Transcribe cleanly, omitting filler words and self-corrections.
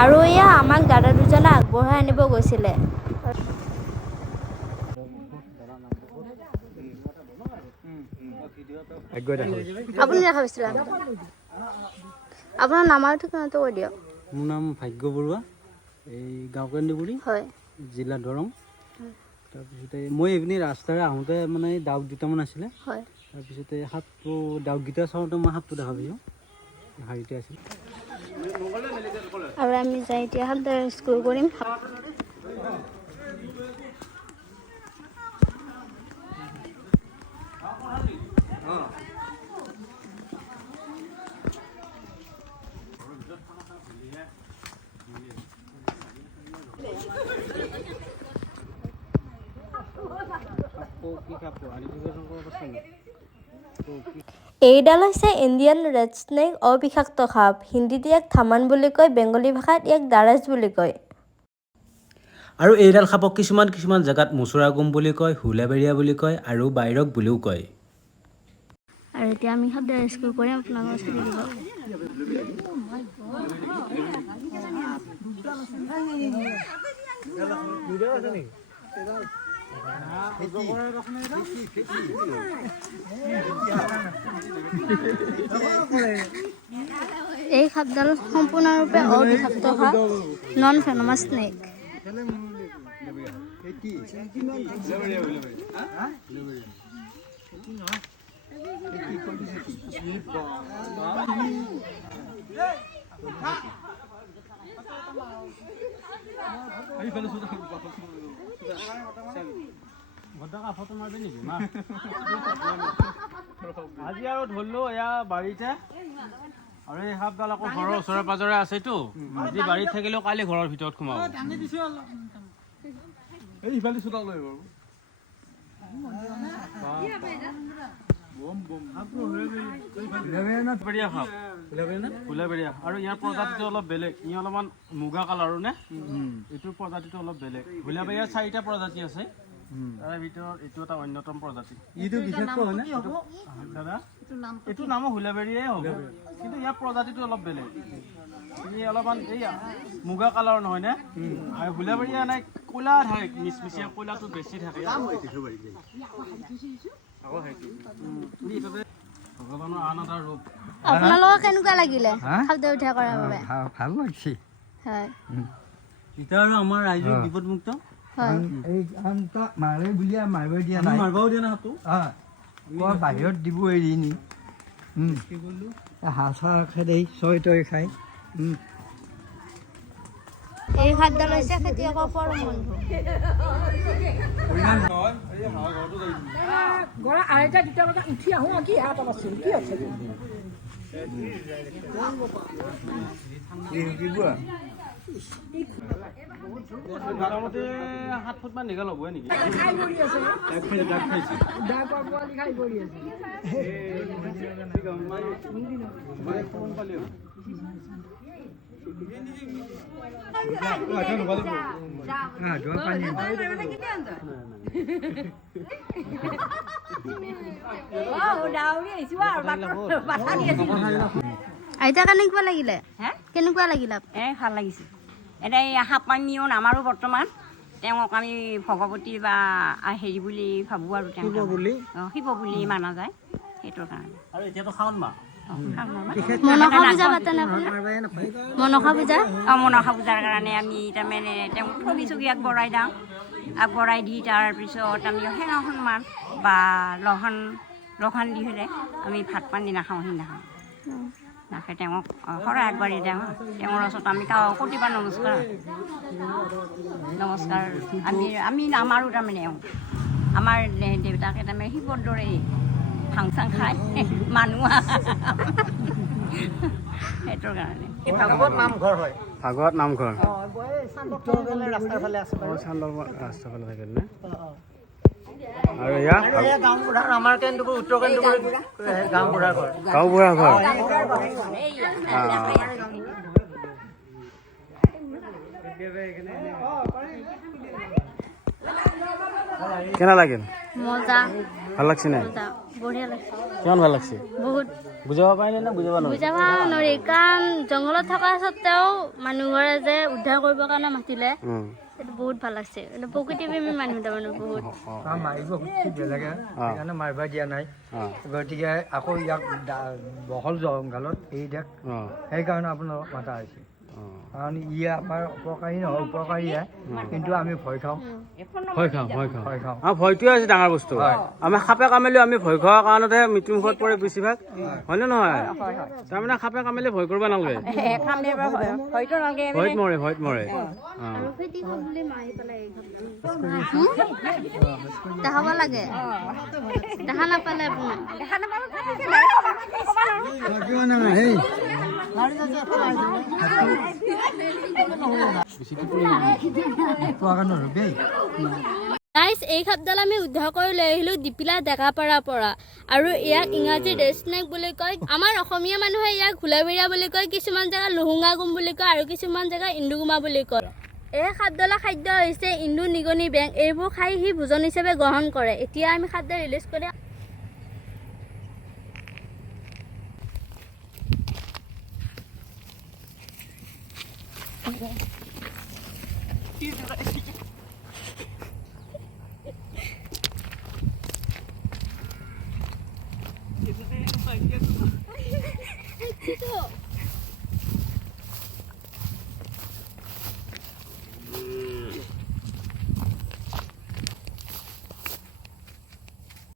আৰু এয়া আমাক দাদা দুজনে আগবঢ়াই আনিব গৈছিলে। আপুনি দেখা পাইছিলে? আপোনাৰ নাম আৰু ঠিকনাটো কৈ দিয়ক। মোৰ নাম ভাগ্য বৰুৱা, এই গাঁও কেন্দ্ৰগুৰি, হয়, জিলা দৰং। তাৰপিছতে মই এইপিনি ৰাস্তাৰে আহোঁতে মানে ডাউক দুটামান আছিলে। হয়। তাৰপিছতে সাপটো ডাউককেইটা চাওঁতে মই সাপটো দেখা পাইছোঁ, হাৰিতে আছিল। আৰু আমি যাই এতিয়া সাপটো ৰেস্কিউ কৰিম। এইডাল হৈছে ইণ্ডিয়ান ৰেড স্নেক, অবিষাক্ত সাপ। হিন্দীত ইয়াক থামান বুলি কয়, বেংগলী ভাষাত ইয়াক দাৰাজ বুলি কয়। আৰু এইডাল সাপক কিছুমান জেগাত মুচুৰাগুম বুলি কয়, হুলাবেৰিয়া বুলি কয় আৰু বাইৰক বুলিও কয়। আৰু এতিয়া আমি সাপটো ৰেস্কিউ কৰিম, আপোনালোকে চাই থাকিব। এই সাপডাল সম্পূৰ্ণৰূপে অবিষাক্ত সাপ, নন ভেনমাছ স্নেক। আজি আৰু ধৰিলো এয়া বাৰীতে, আৰু এই সাপডাল আকৌ ঘৰৰ ওচৰে পাজৰে আছেতো, আজি বাৰীত থাকিলেও কালি ঘৰৰ ভিতৰত সোমাব। এই ইফালে চোতাল লৈ বাৰু হুলাবেৰিয়া, আৰু ইয়াৰ প্ৰজাতিটো অলপ বেলেগ। ই অলপমান মুগা কালাৰো নে, এইটোৰ প্ৰজাতিটো অলপ বেলেগ। হুলাবেৰিয়াৰ 4টা প্ৰজাতি আছে, তাৰে ভিতৰত এইটো এটা অন্যতম প্ৰজাতি। এইটো বিশেষকৈ হয়নে দাদা? এইটো নামো হুলাবেৰিয়াই হ'ব, কিন্তু ইয়াৰ প্ৰজাতিটো অলপ বেলেগ। ই অলপমান এই মুগা কালাৰ নহয় নে, আৰু হুলাবেৰিয়া নাই ক'লা থাকে, মিচমিচিয়া ক'লাটো বেছি থাকে। ভগৱানৰ আন এটা ৰূপ। আপোনালোকৰ কেনেকুৱা লাগিলে সাপটো উদ্ধাৰ কৰাৰ বাবে? ভাল লাগছে। হয়, এতিয়া আৰু আমাৰ ৰাইজৰ বিপদমুক্ত। হয়। মাৰে বুলিয়ে মাৰিব দিয়া নাই, মাৰিবও দিয়া নাই সাপটো। বাহিৰত দিব এৰি নি হাঁহ চাহ খেদাই ছয় তই খাই। এই সাপডাল হৈছে খেতিয়কৰ পৰম বন্ধু। গড়া আইতা দুটা বজাত উঠি আহোঁ কি হাত আছিল কি আছে মোটামুটি 7 ফুট মান দীঘল হ'বই নেকি? খাই পৰি আছে ডাক খাইছে। দা পোৱালি খাই পৰি আছে আইতা কেনেকুৱা লাগিলে? কেনেকুৱা লাগিলে? ভাল লাগিছে। এতিয়া সাপ পানীও নামাৰো বৰ্তমান, তেওঁক আমি ভগৱতী বা হেৰি বুলি ভাবোঁ আৰু শিৱ বুলি মানা যায়, সেইটোৰ কাৰণে। আৰু এতিয়াতো শাওণ মাহ, মনসা পূজা পাতেনে আপুনি? মনসা পূজা? মনসা পূজাৰ কাৰণে আমি তাৰমানে তেওঁক ঠগি চগি আগবঢ়াই দি তাৰপিছত আমি সেনাসন্মান বা লঘান দি হ'লে আমি ভাত পানী নাখাওঁ, সিদিনাখাওঁ নাখায় তেওঁক শৰাই আগবাঢ়ি দিওঁ। তেওঁৰ ওচৰত আমি প্ৰতিবাৰ নমস্কাৰ আমি নামাৰোঁ তাৰমানে। আমাৰ দেউতাকে তাৰমানে শিৱৰ দৰে ভাং চাং খায় মানুহ সেইটোৰ কাৰণে। ভাগৱত নামঘৰ হয়, ভাগৱত নামঘৰ ৰাস্তাৰ ফালে আছে ৰাস্তাৰ ফালে থাকে নে? আৰু ইয়াৰ আমাৰ কেন্দ্ৰপুৰ উত্তৰ কেন্দ্ৰপুৰ গাঁওবুঢ়াৰ ঘৰ। গাঁওবুঢ়া ঘৰ। কেনে লাগিল? মজা। ভাল লাগছে নে? বঢ়িয়া লাগিছে কিমান ভাল লাগছে বহুত বুজাব পাৰিনে না বুজাব নোৱাৰে বুজাব নোৱাৰি কাৰণ জংঘলত থকা স্বত্তেও মানুহঘৰে যে উদ্ধাৰ কৰিবৰ কাৰণে মাতিলে সেইটো বহুত ভাল লাগছে প্ৰকৃতি প্ৰেমী মানুহ তাৰমানে বহুত মাৰিব খুব বেলেগে সেইকাৰণে মাৰিব দিয়া নাই গতিকে আকৌ ইয়াক বহল জংঘলত এৰি দিয়ক সেইকাৰণে আপোনালোকক মাতা হৈছে কাৰণ ই আমাৰ উপকাৰী নহয় উপকাৰীহে কিন্তু আমি ভয় খাওঁ ভয়টোৱে হৈছে ডাঙৰ বস্তু আমি সাপে কামিলেও আমি ভয় খোৱাৰ কাৰণেহে মৃত্যুমুখত পৰে বেছিভাগ হয়নে নহয় তাৰমানে সাপে কামিলে ভয় কৰিব নালাগে ভয়ত মৰে দেখাব লাগে দেখা নাপালে গাইজ এই সাপডাল আমি উদ্ধাৰ কৰি লৈ আহিলোঁ দীপিলা ডেকাপাৰাৰ পৰা আৰু ইয়াক ইংৰাজী ৰেড স্নেক বুলি কয় আমাৰ অসমীয়া মানুহে ইয়াক হুলাবেৰিয়া বুলি কয় কিছুমান জেগাত লুহুঙা গুম বুলি কয় আৰু কিছুমান জেগাত ইন্দুগুমা বুলি কয় এই সাপডালৰ খাদ্য হৈছে ইন্দু নিগনি বেং এইবোৰ খাই সি ভোজন হিচাপে গ্ৰহণ কৰে এতিয়া আমি খাদ্য ৰিলিজ কৰি